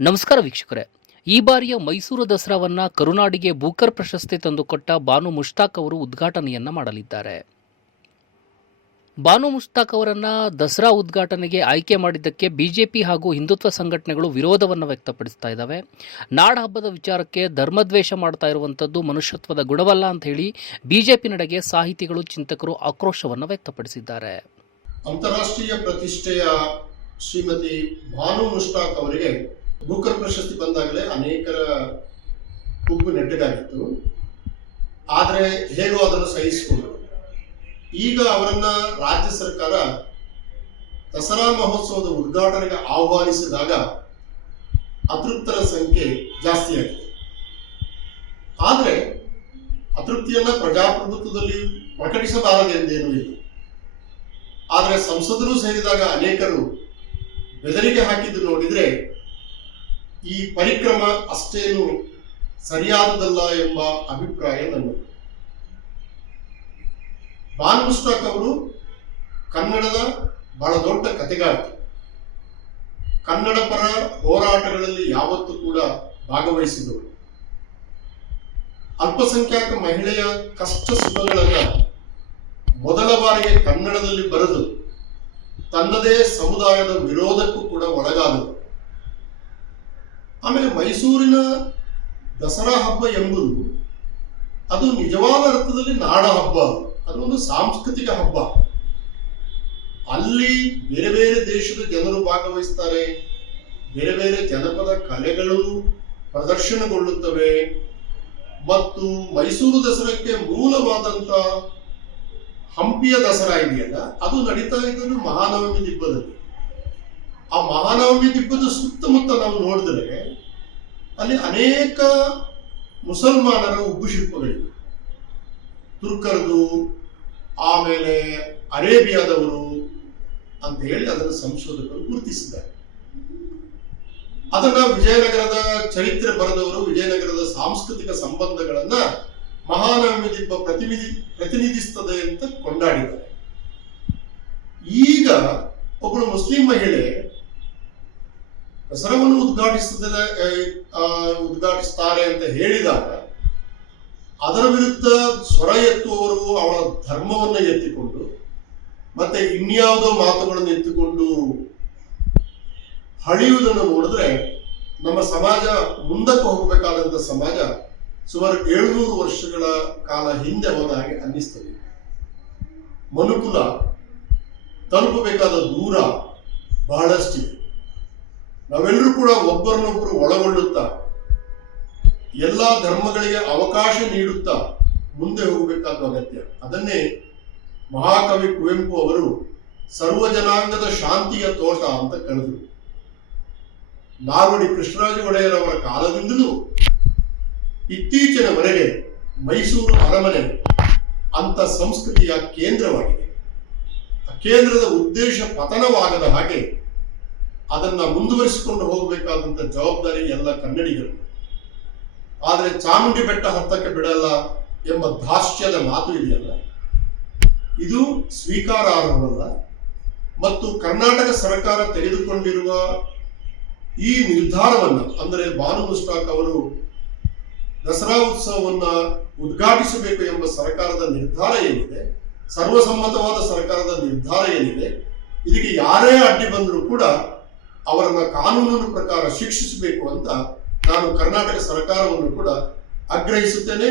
ನಮಸ್ಕಾರ ವೀಕ್ಷಕರೇ. ಈ ಬಾರಿಯ ಮೈಸೂರು ದಸರಾವನ್ನ ಕರುನಾಡಿಗೆ ಬೂಕರ್ ಪ್ರಶಸ್ತಿ ತಂದುಕೊಟ್ಟ ಬಾನು ಮುಷ್ತಾಕ್ ಅವರು ಉದ್ಘಾಟನೆಯನ್ನ ಮಾಡಲಿದ್ದಾರೆ. ಬಾನು ಮುಷ್ತಾಕ್ ಅವರನ್ನ ದಸರಾ ಉದ್ಘಾಟನೆಗೆ ಆಯ್ಕೆ ಮಾಡಿದ್ದಕ್ಕೆ ಬಿಜೆಪಿ ಹಾಗೂ ಹಿಂದುತ್ವ ಸಂಘಟನೆಗಳು ವಿರೋಧವನ್ನು ವ್ಯಕ್ತಪಡಿಸ್ತಾ ಇದ್ದಾವೆ ನಾಡ ಹಬ್ಬದ ವಿಚಾರಕ್ಕೆ ಧರ್ಮದ್ವೇಷ ಮಾಡ್ತಾ ಇರುವಂಥದ್ದು ಮನುಷ್ಯತ್ವದ ಗುಣವಲ್ಲ ಅಂತ ಹೇಳಿ ಬಿಜೆಪಿ ನಡೆಗೆ ಸಾಹಿತಿಗಳು, ಚಿಂತಕರು ಆಕ್ರೋಶವನ್ನು ವ್ಯಕ್ತಪಡಿಸಿದ್ದಾರೆ. ಅಂತಾರಾಷ್ಟ್ರೀಯ ಪ್ರತಿಷ್ಠೆಯ ಶ್ರೀಮತಿ ಬಾನು ಮುಷ್ತಾಕ್ ಅವರಿಗೆ ಬೂಕರ್ ಪ್ರಶಸ್ತಿ ಬಂದಾಗಲೇ ಅನೇಕರ ಹುಬ್ಬು ನೆಟ್ಟಗಾಗಿತ್ತು. ಆದರೆ ಹೇಗೋ ಅದನ್ನು ಸಹಿಸಿಕೊಂಡರು. ಈಗ ಅವರನ್ನ ರಾಜ್ಯ ಸರ್ಕಾರ ದಸರಾ ಮಹೋತ್ಸವದ ಉದ್ಘಾಟನೆಗೆ ಆಹ್ವಾನಿಸಿದಾಗ ಅತೃಪ್ತರ ಸಂಖ್ಯೆ ಜಾಸ್ತಿಯಾಗಿದೆ ಆದರೆ ಅತೃಪ್ತಿಯನ್ನ ಪ್ರಜಾಪ್ರಭುತ್ವದಲ್ಲಿ ಪ್ರಕಟಿಸಬಾರದೆಂದೇನೂ ಇಲ್ಲ. ಆದರೆ ಸಂಸದರು ಸೇರಿದಾಗ ಅನೇಕರು ಬೆದರಿಕೆ ಹಾಕಿದ್ದು ನೋಡಿದ್ರೆ ಈ ಪರಿಕ್ರಮ ಅಷ್ಟೇನು ಸರಿಯಾದದಲ್ಲ ಎಂಬ ಅಭಿಪ್ರಾಯ ನನ್ನದು ಬಾನ್ ಮುಷ್ತಾಕ್ ಅವರು ಕನ್ನಡದ ಬಹಳ ದೊಡ್ಡ ಕತೆಗಾರ್ತಿ ಕನ್ನಡ ಪರ ಹೋರಾಟಗಳಲ್ಲಿ ಯಾವತ್ತೂ ಕೂಡ ಭಾಗವಹಿಸಿದವರು. ಅಲ್ಪಸಂಖ್ಯಾತ ಮಹಿಳೆಯ ಕಷ್ಟ ಸುಖಗಳನ್ನು ಮೊದಲ ಬಾರಿಗೆ ಕನ್ನಡದಲ್ಲಿ ಬರೆದು, ತನ್ನದೇ ಸಮುದಾಯದ ವಿರೋಧಕ್ಕೂ ಕೂಡ ಒಳಗಾದರು ಆಮೇಲೆ ಮೈಸೂರಿನ ದಸರಾ ಹಬ್ಬ ಎಂಬುದು ಅದು ನಿಜವಾದ ಅರ್ಥದಲ್ಲಿ ನಾಡ ಹಬ್ಬ. ಅದು. ಒಂದು ಸಾಂಸ್ಕೃತಿಕ ಹಬ್ಬ. ಅಲ್ಲಿ ಬೇರೆ ಬೇರೆ ದೇಶದ ಜನರು ಭಾಗವಹಿಸ್ತಾರೆ. ಬೇರೆ ಬೇರೆ ಜನಪದ ಕಲೆಗಳು ಪ್ರದರ್ಶನಗೊಳ್ಳುತ್ತವೆ. ಮತ್ತು ಮೈಸೂರು ದಸರಾಕ್ಕೆ ಮೂಲವಾದಂತ ಹಂಪಿಯ ದಸರಾ ಇದೆಯಲ್ಲ, ಅದು ನಡೀತಾ ಇದ್ದದ್ದು ಮಹಾನವಮಿ ದಿಬ್ಬದಲ್ಲಿ. ಆ ಮಹಾನವಮಿ ದಿಬ್ಬದ ಸುತ್ತಮುತ್ತ ನಾವು ನೋಡಿದ್ರೆ ಅಲ್ಲಿ ಅನೇಕ ಮುಸಲ್ಮಾನರ ಉಬ್ಬು ಶಿಲ್ಪಗಳಿವೆ. ತುರ್ಕರದು, ಆಮೇಲೆ ಅರೇಬಿಯಾದವರು ಅಂತ ಹೇಳಿ ಅದನ್ನು ಸಂಶೋಧಕರು ಗುರುತಿಸಿದ್ದಾರೆ. ಅದನ್ನ ವಿಜಯನಗರದ ಚರಿತ್ರೆ ಬರೆದವರು, ವಿಜಯನಗರದ ಸಾಂಸ್ಕೃತಿಕ ಸಂಬಂಧಗಳನ್ನ ಮಹಾನವಮಿ ದಿಬ್ಬ ಪ್ರತಿನಿಧಿ, ಪ್ರತಿನಿಧಿಸ್ತದೆ ಅಂತ ಕೊಂಡಾಡಿದ್ದಾರೆ. ಈಗ ಒಬ್ಬಳು ಮುಸ್ಲಿಂ ಮಹಿಳೆ ದಸರಾವನ್ನು ಉದ್ಘಾಟಿಸುತ್ತದೆ ಆ, ಉದ್ಘಾಟಿಸ್ತಾರೆ ಅಂತ ಹೇಳಿದಾಗ ಅದರ ವಿರುದ್ಧ ಸ್ವರ ಎತ್ತುವವರು ಅವಳ ಧರ್ಮವನ್ನು ಎತ್ತಿಕೊಂಡು ಮತ್ತೆ ಇನ್ಯಾವುದೋ ಮಾತುಗಳನ್ನು ಎತ್ತಿಕೊಂಡು ಹಳಿಯುವುದನ್ನು ನೋಡಿದ್ರೆ ನಮ್ಮ ಸಮಾಜ ಮುಂದಕ್ಕೆ ಹೋಗಬೇಕಾದಂತ ಸಮಾಜ ಸುಮಾರು ಏಳ್ನೂರು ವರ್ಷಗಳ ಕಾಲ ಹಿಂದೆ ಹೋದ ಹಾಗೆ ಅನ್ನಿಸ್ತದೆ. ಮನುಕುಲ ತಲುಪಬೇಕಾದ ದೂರ ಬಹಳಷ್ಟಿದೆ. ನಾವೆಲ್ಲರೂ ಕೂಡ ಒಬ್ಬರನ್ನೊಬ್ಬರು ಒಳಗೊಳ್ಳುತ್ತಾ, ಎಲ್ಲ ಧರ್ಮಗಳಿಗೆ ಅವಕಾಶ ನೀಡುತ್ತಾ ಮುಂದೆ ಹೋಗಬೇಕಾದ ಅಗತ್ಯ. ಅದನ್ನೇ ಮಹಾಕವಿ ಕುವೆಂಪು ಅವರು ಸರ್ವ ಜನಾಂಗದ ಶಾಂತಿಯ ತೋಟ ಅಂತ ಕರೆದರು. ನಾಲ್ವಡಿ ಕೃಷ್ಣರಾಜ ಒಡೆಯರ್ ಅವರ ಕಾಲದಿಂದಲೂ ಇತ್ತೀಚಿನವರೆಗೆ ಮೈಸೂರು ಅರಮನೆ ಅಂತ ಸಂಸ್ಕೃತಿಯ ಕೇಂದ್ರವಾಗಿದೆ. ಆ ಕೇಂದ್ರದ ಉದ್ದೇಶ ಪತನವಾಗದ ಹಾಗೆ ಅದನ್ನ ಮುಂದುವರಿಸಿಕೊಂಡು ಹೋಗಬೇಕಾದಂತ ಜವಾಬ್ದಾರಿ ಎಲ್ಲ ಕನ್ನಡಿಗರು. ಆದರೆ ಚಾಮುಂಡಿ ಬೆಟ್ಟ ಹತ್ತಕ್ಕೆ ಬಿಡಲ್ಲ ಎಂಬ ಧಾಷ್ಯದ ಮಾತು ಇದೆಯಲ್ಲ. ಇದು ಸ್ವೀಕಾರಾರ್ಹವಲ್ಲ ಮತ್ತು ಕರ್ನಾಟಕ ಸರ್ಕಾರ ತೆಗೆದುಕೊಂಡಿರುವ ಈ ನಿರ್ಧಾರವನ್ನು, ಅಂದರೆ ಬಾನು ಸ್ಟಾಕ್ ಅವರು ದಸರಾ ಉತ್ಸವವನ್ನ ಉದ್ಘಾಟಿಸಬೇಕು ಎಂಬ ಸರ್ಕಾರದ ನಿರ್ಧಾರ ಏನಿದೆ, ಸರ್ವಸಮ್ಮತವಾದ ಸರ್ಕಾರದ ನಿರ್ಧಾರ ಏನಿದೆ, ಇದಕ್ಕೆ ಯಾರೇ ಅಡ್ಡಿ ಬಂದರೂ ಕೂಡ ಅವರನ್ನ ಕಾನೂನಿನ ಪ್ರಕಾರ ಶಿಕ್ಷಿಸಬೇಕು ಅಂತ ನಾನು ಕರ್ನಾಟಕ ಸರ್ಕಾರವನ್ನು ಕೂಡ ಆಗ್ರಹಿಸುತ್ತೇನೆ.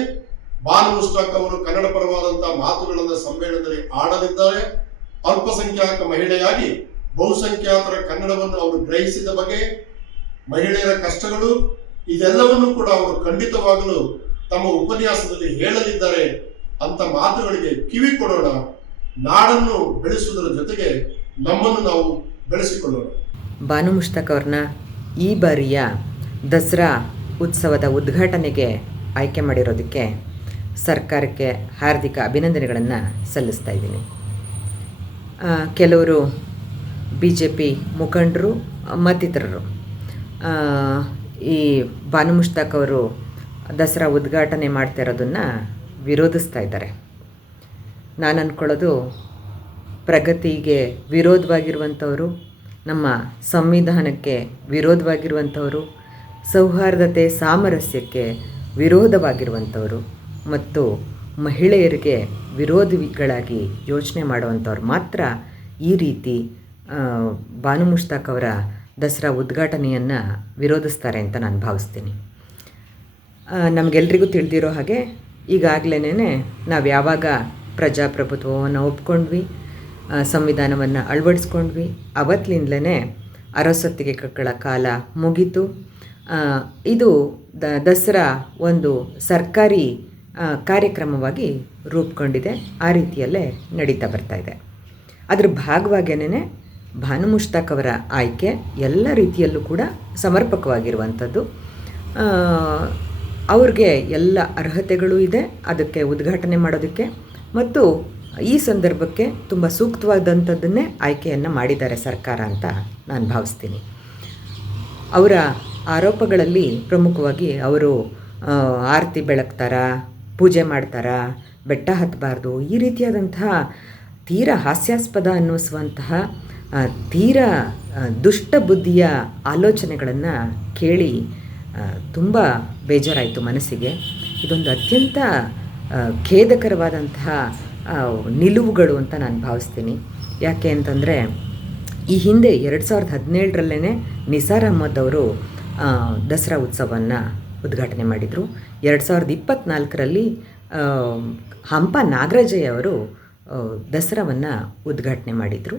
ಬಾನು ಅವರು ಕನ್ನಡ ಪರವಾದಂತಹ ಮಾತುಗಳನ್ನು ಸಮ್ಮೇಳನದಲ್ಲಿ ಆಡಲಿದ್ದಾರೆ. ಅಲ್ಪಸಂಖ್ಯಾತ ಮಹಿಳೆಯಾಗಿ ಬಹುಸಂಖ್ಯಾತರ ಕನ್ನಡವನ್ನು ಅವರು ಗ್ರಹಿಸಿದ ಬಗ್ಗೆ, ಮಹಿಳೆಯರ ಕಷ್ಟಗಳು, ಇದೆಲ್ಲವನ್ನು ಕೂಡ ಅವರು ಖಂಡಿತವಾಗಲು ತಮ್ಮ ಉಪನ್ಯಾಸದಲ್ಲಿ ಹೇಳಲಿದ್ದಾರೆ ಅಂತ ಮಾತುಗಳಿಗೆ ಕಿವಿ ಕೊಡೋಣ. ನಾಡನ್ನು ಬೆಳೆಸುವುದರ ಜೊತೆಗೆ ನಮ್ಮನ್ನು ನಾವು ಬೆಳೆಸಿಕೊಳ್ಳೋಣ. ಬಾನು ಮುಷ್ತಕ್ ಅವ್ರನ್ನ ಈ ಬಾರಿಯ ದಸರಾ ಉತ್ಸವದ ಉದ್ಘಾಟನೆಗೆ ಆಯ್ಕೆ ಮಾಡಿರೋದಕ್ಕೆ ಸರ್ಕಾರಕ್ಕೆ ಹಾರ್ದಿಕ ಅಭಿನಂದನೆಗಳನ್ನು ಸಲ್ಲಿಸ್ತಾ ಇದ್ದೀನಿ. ಕೆಲವರು ಬಿ ಜೆ ಪಿ ಮುಖಂಡರು, ಮತ್ತಿತರರು. ಈ ಬಾನು ಮುಷ್ತಾಕ್ ಅವರು ದಸರಾ ಉದ್ಘಾಟನೆ ಮಾಡ್ತಾ ಇರೋದನ್ನು ವಿರೋಧಿಸ್ತಾ ಇದ್ದಾರೆ. ನಾನು ಅಂದ್ಕೊಳ್ಳೋದು ಪ್ರಗತಿಗೆ ವಿರೋಧವಾಗಿರುವಂಥವರು ನಮ್ಮ ಸಂವಿಧಾನಕ್ಕೆ ವಿರೋಧವಾಗಿರುವಂಥವರು, ಸೌಹಾರ್ದತೆ, ಸಾಮರಸ್ಯಕ್ಕೆ ವಿರೋಧವಾಗಿರುವಂಥವರು ಮತ್ತು ಮಹಿಳೆಯರಿಗೆ ವಿರೋಧಿಗಳಾಗಿ ಯೋಚನೆ ಮಾಡುವಂಥವ್ರು ಮಾತ್ರ ಈ ರೀತಿ ಬಾನು ಮುಷ್ತಾಕ್ ಅವರ ದಸರಾ ಉದ್ಘಾಟನೆಯನ್ನು ವಿರೋಧಿಸ್ತಾರೆ ಅಂತ ನಾನು ಭಾವಿಸ್ತೀನಿ. ನಮಗೆಲ್ರಿಗೂ ತಿಳಿದಿರೋ ಹಾಗೆ ಈಗಾಗಲೇ ನಾವು ಯಾವಾಗ ಪ್ರಜಾಪ್ರಭುತ್ವವನ್ನು ಒಪ್ಕೊಂಡ್ವಿ. ಸಂವಿಧಾನವನ್ನು ಅಳವಡಿಸ್ಕೊಂಡ್ವಿ. ಅವತ್ತಿನಿಂದಲೇ ಅರಸೊತ್ತಿಗೆ ಕಕ್ಕಳ ಕಾಲ ಮುಗೀತು. ಇದು ದ, ದಸರಾ ಒಂದು ಸರ್ಕಾರಿ ಕಾರ್ಯಕ್ರಮವಾಗಿ ರೂಪುಗೊಂಡಿದೆ ಆ ರೀತಿಯಲ್ಲೇ ನಡೀತಾ ಬರ್ತಾ ಇದೆ. ಅದ್ರ ಭಾಗವಾಗೇನೆ ಭಾನು ಮುಷ್ತಾಕ್ ಅವರ ಆಯ್ಕೆ ಎಲ್ಲ ರೀತಿಯಲ್ಲೂ ಕೂಡ ಸಮರ್ಪಕವಾಗಿರುವಂಥದ್ದು. ಅವ್ರಿಗೆ ಎಲ್ಲ ಅರ್ಹತೆಗಳು ಇದೆ. ಅದಕ್ಕೆ ಉದ್ಘಾಟನೆ ಮಾಡೋದಕ್ಕೆ. ಮತ್ತು ಈ ಸಂದರ್ಭಕ್ಕೆ ತುಂಬ ಸೂಕ್ತವಾದಂಥದ್ದನ್ನೇ ಆಯ್ಕೆಯನ್ನು ಮಾಡಿದ್ದಾರೆ ಸರ್ಕಾರ ಅಂತ ನಾನು ಭಾವಿಸ್ತೀನಿ. ಅವರ ಆರೋಪಗಳಲ್ಲಿ ಪ್ರಮುಖವಾಗಿ ಅವರು ಆರತಿ ಬೆಳಗ್ತಾರ, ಪೂಜೆ ಮಾಡ್ತಾರ, ಬೆಟ್ಟ ಹತ್ತಬಾರ್ದು ಈ ರೀತಿಯಾದಂತಹ ತೀರ ಹಾಸ್ಯಾಸ್ಪದ ಅನ್ನಿಸುವಂತಹ ತೀರ ದುಷ್ಟ ಬುದ್ಧಿಯ ಆಲೋಚನೆಗಳನ್ನು ಕೇಳಿ ತುಂಬ ಬೇಜಾರಾಯಿತು ಮನಸ್ಸಿಗೆ. ಇದೊಂದು ಅತ್ಯಂತ ಖೇದಕರವಾದಂತಹ ನಿಲುವುಗಳು ಅಂತ ನಾನು ಭಾವಿಸ್ತೀನಿ. ಯಾಕೆ ಅಂತಂದರೆ, ಈ ಹಿಂದೆ ಎರಡು ಸಾವಿರದ ಹದಿನೇಳರಲ್ಲೇ ನಿಸಾರ್ ಅಹ್ಮದ್ ಅವರು ದಸರಾ ಉತ್ಸವವನ್ನು ಉದ್ಘಾಟನೆ ಮಾಡಿದರು. ಎರಡು ಸಾವಿರದ ಇಪ್ಪತ್ತ್ನಾಲ್ಕರಲ್ಲಿ ಹಂಪ ನಾಗರಾಜಯ್ಯ ಅವರು ದಸರಾವನ್ನು ಉದ್ಘಾಟನೆ ಮಾಡಿದರು.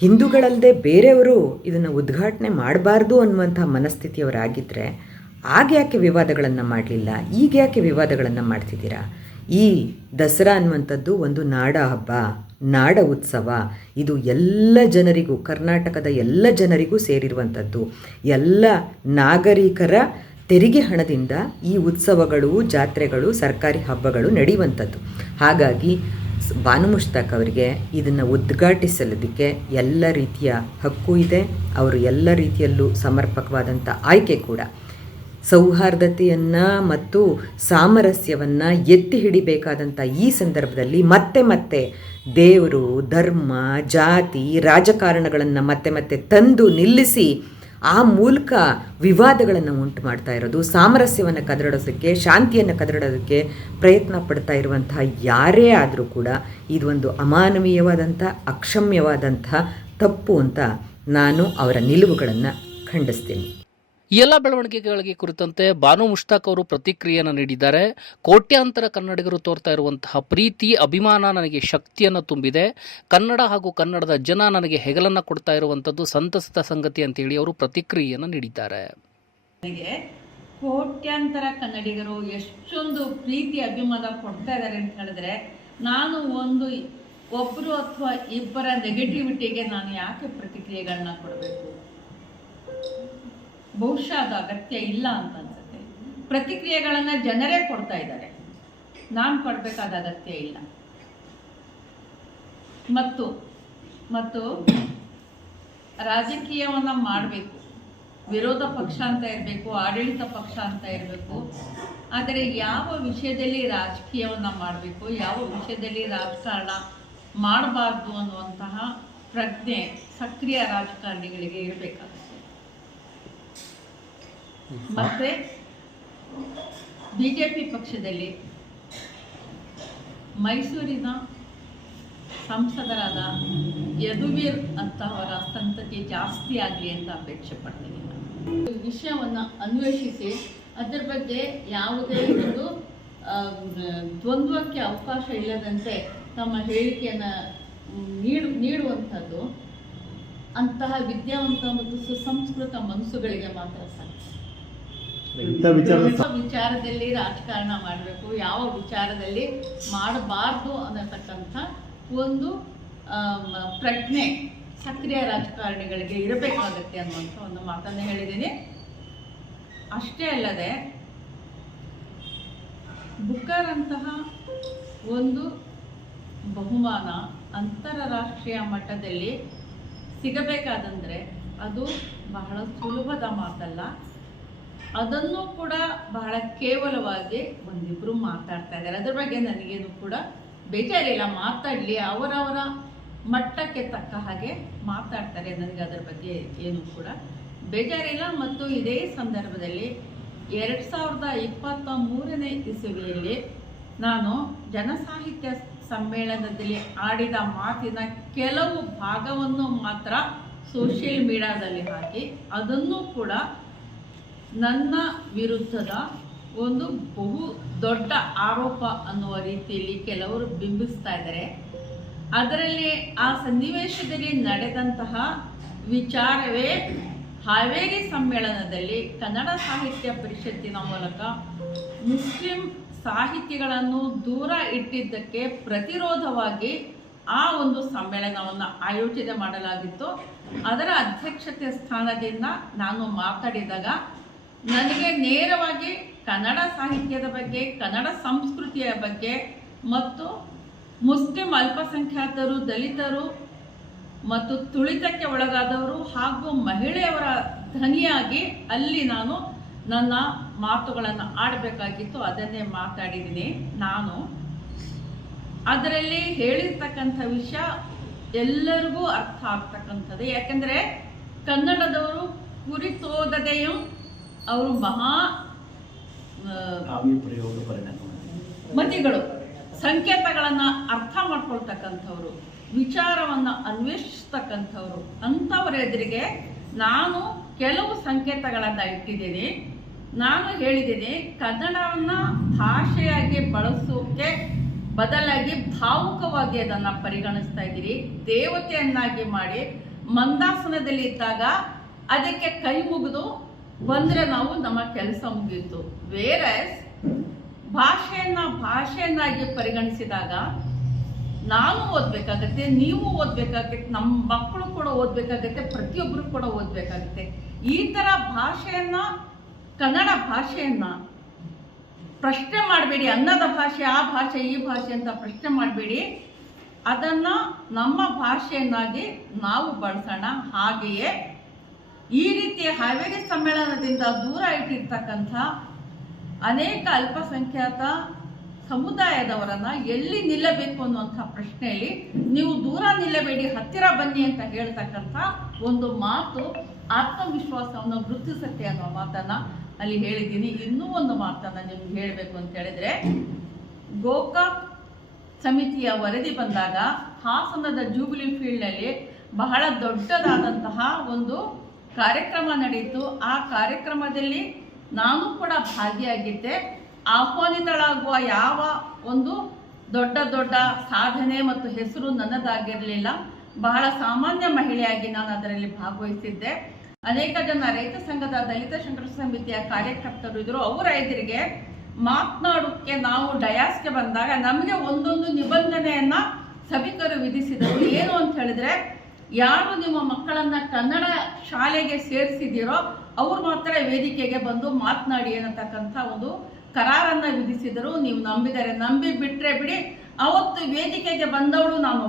ಹಿಂದೂಗಳಲ್ಲದೆ ಬೇರೆಯವರು ಇದನ್ನು ಉದ್ಘಾಟನೆ ಮಾಡಬಾರ್ದು ಅನ್ನುವಂಥ ಮನಸ್ಥಿತಿಯವರಾಗಿದ್ದರೆ ಆಗ ಯಾಕೆ ವಿವಾದಗಳನ್ನು ಮಾಡಲಿಲ್ಲ? ಈಗ ಯಾಕೆ ವಿವಾದಗಳನ್ನು ಮಾಡ್ತಿದ್ದೀರಾ? ಈ ದಸರಾ ಅನ್ನುವಂಥದ್ದು ಒಂದು ನಾಡ ಹಬ್ಬ, ನಾಡ ಉತ್ಸವ. ಇದು ಎಲ್ಲ ಜನರಿಗೂ, ಕರ್ನಾಟಕದ ಎಲ್ಲ ಜನರಿಗೂ ಸೇರಿರುವಂಥದ್ದು. ಎಲ್ಲ ನಾಗರಿಕರ ತೆರಿಗೆ ಹಣದಿಂದ ಈ ಉತ್ಸವಗಳು, ಜಾತ್ರೆಗಳು, ಸರ್ಕಾರಿ ಹಬ್ಬಗಳು ನಡೆಯುವಂಥದ್ದು. ಹಾಗಾಗಿ ಬಾನು ಮುಷ್ತಾಕ್ ಅವರಿಗೆ ಇದನ್ನು ಉದ್ಘಾಟಿಸಲಿದ್ದಕ್ಕೆ ಎಲ್ಲ ರೀತಿಯ ಹಕ್ಕು ಇದೆ. ಅವರು ಎಲ್ಲ ರೀತಿಯಲ್ಲೂ ಸಮರ್ಪಕವಾದಂಥ ಆಯ್ಕೆ ಕೂಡ. ಸೌಹಾರ್ದತೆಯನ್ನು ಮತ್ತು ಸಾಮರಸ್ಯವನ್ನು ಎತ್ತಿ ಹಿಡಿಬೇಕಾದಂಥ ಈ ಸಂದರ್ಭದಲ್ಲಿ ಮತ್ತೆ ಮತ್ತೆ ದೇವರು, ಧರ್ಮ, ಜಾತಿ, ರಾಜಕಾರಣಗಳನ್ನು ಮತ್ತೆ ಮತ್ತೆ ತಂದು ನಿಲ್ಲಿಸಿ ಆ ಮೂಲಕ ವಿವಾದಗಳನ್ನು ಉಂಟು ಮಾಡ್ತಾ ಇರೋದು, ಸಾಮರಸ್ಯವನ್ನು ಕದರಡೋದಕ್ಕೆ ಶಾಂತಿಯನ್ನು ಕದರಡೋದಕ್ಕೆ ಪ್ರಯತ್ನ ಪಡ್ತಾ ಇರುವಂತಹ ಯಾರೇ ಆದರೂ ಕೂಡ ಇದೊಂದು ಅಮಾನವೀಯವಾದಂಥ, ಅಕ್ಷಮ್ಯವಾದಂಥ ತಪ್ಪು ಅಂತ ನಾನು ಅವರ ನಿಲುವುಗಳನ್ನು ಖಂಡಿಸ್ತೀನಿ. ಈ ಎಲ್ಲ ಬೆಳವಣಿಗೆಗಳಿಗೆ ಕುರಿತಂತೆ ಬಾನು ಮುಷ್ತಾಕ್ ಅವರು ಪ್ರತಿಕ್ರಿಯೆಯನ್ನು ನೀಡಿದ್ದಾರೆ. ಕೋಟ್ಯಾಂತರ ಕನ್ನಡಿಗರು ತೋರ್ತಾ ಇರುವಂತಹ ಪ್ರೀತಿ, ಅಭಿಮಾನ ನನಗೆ ಶಕ್ತಿಯನ್ನು ತುಂಬಿದೆ. ಕನ್ನಡ ಹಾಗೂ ಕನ್ನಡದ ಜನ ನನಗೆ ಹೆಗಲನ್ನು ಕೊಡ್ತಾ ಇರುವಂಥದ್ದು ಸಂತಸದ ಸಂಗತಿ ಅಂತೇಳಿ ಅವರು ಪ್ರತಿಕ್ರಿಯೆಯನ್ನು ನೀಡಿದ್ದಾರೆ. ಕೋಟ್ಯಾಂತರ ಕನ್ನಡಿಗರು ಎಷ್ಟೊಂದು ಪ್ರೀತಿ, ಅಭಿಮಾನ ಕೊಡ್ತಾ ಇದ್ದಾರೆ ಅಂತ ಹೇಳಿದ್ರೆ, ನಾನು ಒಂದು ಒಬ್ಬರು ಅಥವಾ ಇಬ್ಬರ ನೆಗೆಟಿವಿಟಿಗೆ ನಾನು ಯಾಕೆ ಪ್ರತಿಕ್ರಿಯೆಗಳನ್ನ ಕೊಡಬೇಕು? ಬಹುಶಃ ಅದು ಅಗತ್ಯ ಇಲ್ಲ ಅಂತ ಅನ್ಸುತ್ತೆ. ಪ್ರತಿಕ್ರಿಯೆಗಳನ್ನು ಜನರೇ ಕೊಡ್ತಾ ಇದ್ದಾರೆ. ನಾನು ಕೊಡಬೇಕಾದ ಅಗತ್ಯ ಇಲ್ಲ. ಮತ್ತು ಮತ್ತು ರಾಜಕೀಯವನ್ನು ಮಾಡಬೇಕು. ವಿರೋಧ ಪಕ್ಷ ಅಂತ ಇರಬೇಕು, ಆಡಳಿತ ಪಕ್ಷ ಅಂತ ಇರಬೇಕು. ಆದರೆ ಯಾವ ವಿಷಯದಲ್ಲಿ ರಾಜಕೀಯವನ್ನು ಮಾಡಬೇಕು, ಯಾವ ವಿಷಯದಲ್ಲಿ ರಾಜಕಾರಣ ಮಾಡಬಾರ್ದು ಅನ್ನುವಂತಹ ಪ್ರಜ್ಞೆ ಸಕ್ರಿಯ ರಾಜಕಾರಣಿಗಳಿಗೆ ಇರಬೇಕಾಗುತ್ತೆ. ಮತ್ತೆ ಬಿಜೆಪಿ ಪಕ್ಷದಲ್ಲಿ ಮೈಸೂರಿನ ಸಂಸದರಾದ ಯದುವೀರ್ ಅಂತವರ ಸಂತತಿ ಜಾಸ್ತಿ ಆಗಲಿ ಅಂತ ಅಪೇಕ್ಷೆ ಪಡ್ತೀನಿ ವಿಷಯವನ್ನು ಅನ್ವೇಷಿಸಿ, ಅದರ ಬಗ್ಗೆ ಯಾವುದೇ ಒಂದು ದ್ವಂದ್ವಕ್ಕೆ ಅವಕಾಶ ಇಲ್ಲದಂತೆ ತಮ್ಮ ಹೇಳಿಕೆಯನ್ನು ನೀಡು, ನೀಡುವಂಥದ್ದು ಅಂತಹ ವಿದ್ಯಾವಂತ ಮತ್ತು ಸುಸಂಸ್ಕೃತ ಮನಸ್ಸುಗಳಿಗೆ ಮಾತ್ರ ಸಾಧ್ಯ ಇಂಥ ವಿಚಾರ ವಿಚಾರದಲ್ಲಿ ರಾಜಕಾರಣ ಮಾಡಬೇಕು. ಯಾವ ವಿಚಾರದಲ್ಲಿ ಮಾಡಬಾರ್ದು ಅನ್ನತಕ್ಕಂಥ ಒಂದು ಪ್ರಜ್ಞೆ ಸಕ್ರಿಯ ರಾಜಕಾರಣಿಗಳಿಗೆ ಇರಬೇಕಾಗತ್ತೆ ಅನ್ನುವಂಥ ಒಂದು ಮಾತನ್ನು ಹೇಳಿದ್ದೀನಿ. ಅಷ್ಟೇ ಅಲ್ಲದೆ ಬುಕ್ಕರ್ ಅಂತಹ ಒಂದು ಬಹುಮಾನ ಅಂತಾರಾಷ್ಟ್ರೀಯ ಮಟ್ಟದಲ್ಲಿ ಸಿಗಬೇಕಾದಂದರೆ ಅದು ಬಹಳ ಸುಲಭದ ಮಾತಲ್ಲ. ಅದನ್ನು ಕೂಡ ಬಹಳ ಕೇವಲವಾಗಿ ಒಂದಿಬ್ಬರು ಮಾತಾಡ್ತಾ ಇದ್ದಾರೆ. ಅದರ ಬಗ್ಗೆ ನನಗೇನು ಕೂಡ ಬೇಜಾರಿಲ್ಲ. ಮಾತಾಡಲಿ, ಅವರವರ ಮಟ್ಟಕ್ಕೆ ತಕ್ಕ ಹಾಗೆ ಮಾತಾಡ್ತಾರೆ ನನಗೆ ಅದರ ಬಗ್ಗೆ ಏನು ಕೂಡ ಬೇಜಾರಿಲ್ಲ. ಮತ್ತು ಇದೇ ಸಂದರ್ಭದಲ್ಲಿ ಎರಡು ಸಾವಿರದ ಇಪ್ಪತ್ತ ಮೂರನೇ ಇಸುವಿಯಲ್ಲಿ ನಾನು ಜನಸಾಹಿತ್ಯ ಸಮ್ಮೇಳನದಲ್ಲಿ ಆಡಿದ ಮಾತಿನ ಕೆಲವು ಭಾಗವನ್ನು ಮಾತ್ರ ಸೋಷಿಯಲ್ ಮೀಡಿಯಾದಲ್ಲಿ ಹಾಕಿ ಅದನ್ನು ಕೂಡ ನನ್ನ ವಿರುದ್ಧದ ಒಂದು ಬಹು ದೊಡ್ಡ ಆರೋಪ ಅನ್ನುವ ರೀತಿಯಲ್ಲಿ ಕೆಲವರು ಬಿಂಬಿಸ್ತಾ ಇದ್ದಾರೆ. ಅದರಲ್ಲಿ ಆ ಸನ್ನಿವೇಶದಲ್ಲಿ ನಡೆದಂತಹ ವಿಚಾರವೇ ಹಾವೇರಿ ಸಮ್ಮೇಳನದಲ್ಲಿ ಕನ್ನಡ ಸಾಹಿತ್ಯ ಪರಿಷತ್ತಿನ ಮೂಲಕ ಮುಸ್ಲಿಂ ಸಾಹಿತಿಗಳನ್ನು ದೂರ ಇಟ್ಟಿದ್ದಕ್ಕೆ ಪ್ರತಿರೋಧವಾಗಿ ಆ ಒಂದು ಸಮ್ಮೇಳನವನ್ನು ಆಯೋಜನೆ ಮಾಡಲಾಗಿತ್ತು. ಅದರ ಅಧ್ಯಕ್ಷತೆ ಸ್ಥಾನದಿಂದ ನಾನು ಮಾತಾಡಿದಾಗ ನನಗೆ ನೇರವಾಗಿ ಕನ್ನಡ ಸಾಹಿತ್ಯದ ಬಗ್ಗೆ, ಕನ್ನಡ ಸಂಸ್ಕೃತಿಯ ಬಗ್ಗೆ ಮತ್ತು ಮುಸ್ಲಿಂ ಅಲ್ಪಸಂಖ್ಯಾತರು, ದಲಿತರು ಮತ್ತು ತುಳಿತಕ್ಕೆ ಒಳಗಾದವರು ಹಾಗೂ ಮಹಿಳೆಯವರ ಧ್ವನಿಯಾಗಿ ಅಲ್ಲಿ ನಾನು ನನ್ನ ಮಾತುಗಳನ್ನು ಆಡಬೇಕಾಗಿತ್ತು. ಅದನ್ನೇ ಮಾತಾಡಿದ್ದೀನಿ ನಾನು. ಅದರಲ್ಲಿ ಹೇಳಿರ್ತಕ್ಕಂಥ ವಿಷಯ ಎಲ್ಲರಿಗೂ ಅರ್ಥ ಆಗ್ತಕ್ಕಂಥದ್ದು. ಯಾಕೆಂದರೆ ಕನ್ನಡದವರು ಕುರಿತೋದದೆಯು ಅವರು ಮಹಾ ಮತಿಗಳು ಸಂಕೇತಗಳನ್ನು ಅರ್ಥ ಮಾಡ್ಕೊಳ್ತಕ್ಕಂಥವ್ರು ವಿಚಾರವನ್ನು ಅನ್ವೇಷಿಸ್ತಕ್ಕಂಥವ್ರು ಅಂಥವ್ರ ಎದುರಿಗೆ ನಾನು ಕೆಲವು ಸಂಕೇತಗಳನ್ನು ಇಟ್ಟಿದ್ದೀನಿ. ನಾನು ಹೇಳಿದ್ದೀನಿ ಕನ್ನಡವನ್ನು ಭಾಷೆಯಾಗಿ ಬಳಸೋಕೆ ಬದಲಾಗಿ ಭಾವುಕವಾಗಿ ಅದನ್ನು ಪರಿಗಣಿಸ್ತಾ ಇದ್ದೀರಿ. ದೇವತೆಯನ್ನಾಗಿ ಮಾಡಿ ಮಂದಾಸನದಲ್ಲಿ ಇದ್ದಾಗ ಅದಕ್ಕೆ ಕೈ ಮುಗಿದು ಬಂದರೆ ನಾವು ನಮ್ಮ ಕೆಲಸ ಮುಗಿಯಿತು ಬೇರೆ ಭಾಷೆಯನ್ನ ಭಾಷೆಯನ್ನಾಗಿ ಪರಿಗಣಿಸಿದಾಗ ನಾನು ಓದಬೇಕಾಗತ್ತೆ, ನೀವು ಓದಬೇಕಾಗತ್ತೆ ನಮ್ಮ ಮಕ್ಕಳು ಕೂಡ ಓದಬೇಕಾಗತ್ತೆ ಪ್ರತಿಯೊಬ್ಬರು ಕೂಡ ಓದಬೇಕಾಗತ್ತೆ. ಈ ಥರ ಭಾಷೆಯನ್ನ, ಕನ್ನಡ ಭಾಷೆಯನ್ನ ಪ್ರಶ್ನೆ ಮಾಡಬೇಡಿ, ಅನ್ನದ ಭಾಷೆ, ಆ ಭಾಷೆ, ಈ ಭಾಷೆ ಅಂತ ಪ್ರಶ್ನೆ ಮಾಡಬೇಡಿ. ಅದನ್ನು ನಮ್ಮ ಭಾಷೆಯನ್ನಾಗಿ ನಾವು ಬಳಸೋಣ. ಹಾಗೆಯೇ ಈ ರೀತಿ ಹಾವೇರಿ ಸಮ್ಮೇಳನದಿಂದ ದೂರ ಇಟ್ಟಿರ್ತಕ್ಕಂಥ ಅನೇಕ ಅಲ್ಪಸಂಖ್ಯಾತ ಸಮುದಾಯದವರನ್ನ ಎಲ್ಲಿ ನಿಲ್ಲಬೇಕು ಅನ್ನುವಂಥ ಪ್ರಶ್ನೆಯಲ್ಲಿ ನೀವು ದೂರ ನಿಲ್ಲಬೇಡಿ, ಹತ್ತಿರ ಬನ್ನಿ ಅಂತ ಹೇಳ್ತಕ್ಕಂಥ ಒಂದು ಮಾತು ಆತ್ಮವಿಶ್ವಾಸವನ್ನು ವೃದ್ಧಿಸುತ್ತೆ ಅನ್ನೋ ಮಾತನ್ನ ಅಲ್ಲಿ ಹೇಳಿದ್ದೀನಿ. ಇನ್ನೂ ಒಂದು ಮಾತನ್ನ ನಿಮ್ಗೆ ಹೇಳಬೇಕು ಅಂತ ಹೇಳಿದ್ರೆ, ಗೋಕಾಕ್ ಸಮಿತಿಯ ವರದಿ ಬಂದಾಗ ಹಾಸನದ ಜೂಬಿಲಿ ಫೀಲ್ಡ್ನಲ್ಲಿ ಬಹಳ ದೊಡ್ಡದಾದಂತಹ ಒಂದು ಕಾರ್ಯಕ್ರಮ ನಡೆಯಿತು. ಆ ಕಾರ್ಯಕ್ರಮದಲ್ಲಿ ನಾನು ಕೂಡ ಭಾಗಿಯಾಗಿದ್ದೆ. ಆಹ್ವಾನಿತಳಾಗುವ ಯಾವ ಒಂದು ದೊಡ್ಡ ದೊಡ್ಡ ಸಾಧನೆ ಮತ್ತು ಹೆಸರು ನನ್ನದಾಗಿರಲಿಲ್ಲ. ಬಹಳ ಸಾಮಾನ್ಯ ಮಹಿಳೆಯಾಗಿ ನಾನು ಅದರಲ್ಲಿ ಭಾಗವಹಿಸಿದ್ದೆ. ಅನೇಕ ಜನ ರೈತ ಸಂಘದ ದಲಿತ ಸಂಘರ್ಷ ಸಮಿತಿಯ ಕಾರ್ಯಕರ್ತರು ಇದ್ರು. ಅವರ ಎದುರಿಗೆ ಮಾತನಾಡೋಕ್ಕೆ ನಾವು ಡಯಾಸ್ಗೆ ಬಂದಾಗ ನಮಗೆ ಒಂದೊಂದು ನಿಬಂಧನೆಯನ್ನ ಸಭಿಕರು ವಿಧಿಸಿದರು. ಏನು ಅಂತ ಹೇಳಿದ್ರೆ ಯಾರು ನಿಮ್ಮ ಮಕ್ಕಳನ್ನ ಕನ್ನಡ ಶಾಲೆಗೆ ಸೇರಿಸಿದ್ದೀರೋ ಅವ್ರು ಮಾತ್ರ ವೇದಿಕೆಗೆ ಬಂದು ಮಾತನಾಡಿ ಅನ್ನತಕ್ಕಂಥ ಒಂದು ಕರಾರನ್ನು ವಿಧಿಸಿದರು. ನೀವು ನಂಬಿದರೆ ನಂಬಿ ಬಿಟ್ರೆ ಬಿಡಿ. ಅವತ್ತು ವೇದಿಕೆಗೆ ಬಂದವಳು ನಾನು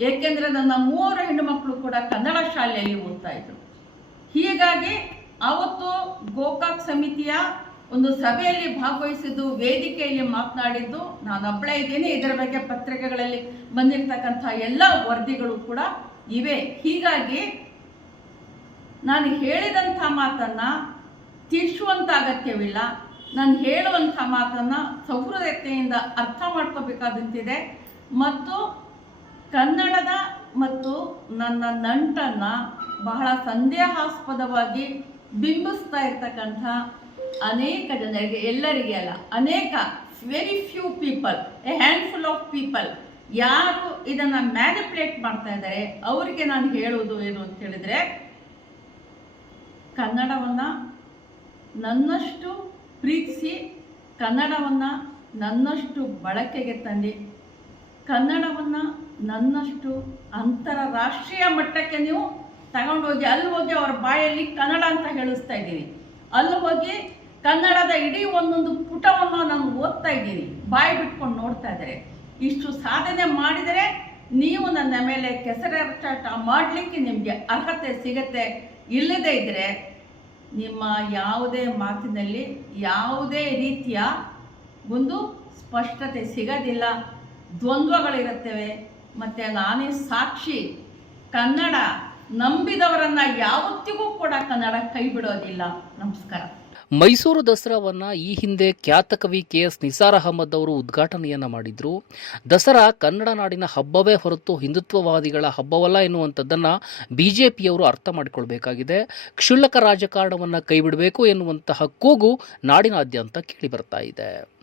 ಏಕೆಂದರೆ ನನ್ನ ಮೂವರು ಹೆಣ್ಣು ಮಕ್ಕಳು ಕೂಡ ಕನ್ನಡ ಶಾಲೆಯಲ್ಲಿ ಓದ್ತಾ ಇದ್ರು. ಹೀಗಾಗಿ ಅವತ್ತು ಗೋಕಾಕ್ ಸಮಿತಿಯ ಒಂದು ಸಭೆಯಲ್ಲಿ ಭಾಗವಹಿಸಿದ್ದು, ವೇದಿಕೆಯಲ್ಲಿ ಮಾತನಾಡಿದ್ದು, ನಾನು ಒಬ್ಬಳೇ ಇದ್ದೀನಿ. ಇದರ ಬಗ್ಗೆ ಪತ್ರಿಕೆಗಳಲ್ಲಿ ಬಂದಿರತಕ್ಕಂಥ ಎಲ್ಲ ವರದಿಗಳು ಕೂಡ ಇವೆ. ಹೀಗಾಗಿ ನಾನು ಹೇಳಿದಂಥ ಮಾತನ್ನು ತಿರ್ಸುವಂಥ ಅಗತ್ಯವಿಲ್ಲ. ನಾನು ಹೇಳುವಂಥ ಮಾತನ್ನು ಸೌಹೃದತೆಯಿಂದ ಅರ್ಥ ಮಾಡ್ಕೋಬೇಕಾದಂತಿದೆ. ಮತ್ತು ಕನ್ನಡದ ಮತ್ತು ನನ್ನ ನಂಟನ್ನು ಬಹಳ ಸಂದೇಹಾಸ್ಪದವಾಗಿ ಬಿಂಬಿಸ್ತಾ ಇರ್ತಕ್ಕಂಥ ಅನೇಕ ಜನರಿಗೆ, ಎಲ್ಲರಿಗೆ ಅಲ್ಲ, ಅನೇಕ very few people a handful of people ಯಾರು ಇದನ್ನ ಮ್ಯಾನಿಪುಲೇಟ್ ಮಾಡ್ತಾ ಇದ್ದಾರೆ, ಅವರಿಗೆ ನಾನು ಹೇಳುವುದು ಏನು ಅಂತ ಹೇಳಿದ್ರೆ, ಕನ್ನಡವನ್ನ ನನ್ನಷ್ಟು ಪ್ರೀತಿಸಿ, ಕನ್ನಡವನ್ನು ನನ್ನಷ್ಟು ಬಳಕೆಗೆ ತಂದು ಕನ್ನಡವನ್ನು ನನ್ನಷ್ಟು ಅಂತಾರಾಷ್ಟ್ರೀಯ ಮಟ್ಟಕ್ಕೆ ನೀವು ತಗೊಂಡೋಗಿ, ಅಲ್ಲಿ ಹೋಗಿ ಅವ್ರ ಬಾಯಲ್ಲಿ ಕನ್ನಡ ಅಂತ ಹೇಳಿಸ್ತಾ ಇದ್ದೀನಿ ಅಲ್ಲಿ ಹೋಗಿ ಕನ್ನಡದ ಇಡೀ ಒಂದೊಂದು ಪುಟವನ್ನು ನಾನು ಓದ್ತಾ ಇದ್ದೀನಿ. ಬಾಯಿ ಬಿಟ್ಕೊಂಡು ನೋಡ್ತಾ ಇದ್ದಾರೆ. ಇಷ್ಟು ಸಾಧನೆ ಮಾಡಿದರೆ ನೀವು ನನ್ನ ಮೇಲೆ ಕೆಸರಾಟ ಮಾಡಲಿಕ್ಕೆ ನಿಮಗೆ ಅರ್ಹತೆ ಸಿಗತ್ತೆ. ಇಲ್ಲದೇ ಇದ್ದರೆ ನಿಮ್ಮ ಯಾವುದೇ ಮಾತಿನಲ್ಲಿ ಯಾವುದೇ ರೀತಿಯ ಒಂದು ಸ್ಪಷ್ಟತೆ ಸಿಗೋದಿಲ್ಲ. ದ್ವಂದ್ವಗಳಿರುತ್ತವೆ. ಮತ್ತು ನಾನೇ ಸಾಕ್ಷಿ. ಕನ್ನಡ ನಂಬಿದವರನ್ನ ಯಾವತ್ತಿಗೂ ಕೂಡ ಕನ್ನಡ ಕೈ ಬಿಡೋದಿಲ್ಲ. ನಮಸ್ಕಾರ. ಮೈಸೂರು ದಸರಾವನ್ನ ಈ ಹಿಂದೆ ಖ್ಯಾತ ಕವಿ ಕೆ ಎಸ್ ನಿಸಾರ್ ಅಹಮದ್ ಅವರು ಉದ್ಘಾಟನೆಯನ್ನ ಮಾಡಿದ್ರು. ದಸರಾ ಕನ್ನಡ ನಾಡಿನ ಹಬ್ಬವೇ ಹೊರತು ಹಿಂದುತ್ವವಾದಿಗಳ ಹಬ್ಬವಲ್ಲ ಎನ್ನುವಂಥದ್ದನ್ನ ಬಿಜೆಪಿಯವರು ಅರ್ಥ ಮಾಡಿಕೊಳ್ಬೇಕಾಗಿದೆ. ಕ್ಷುಲ್ಲಕ ರಾಜಕಾರಣವನ್ನ ಕೈಬಿಡಬೇಕು ಎನ್ನುವಂತಹ ಕೂಗು ನಾಡಿನಾದ್ಯಂತ ಕೇಳಿ ಬರ್ತಾ ಇದೆ.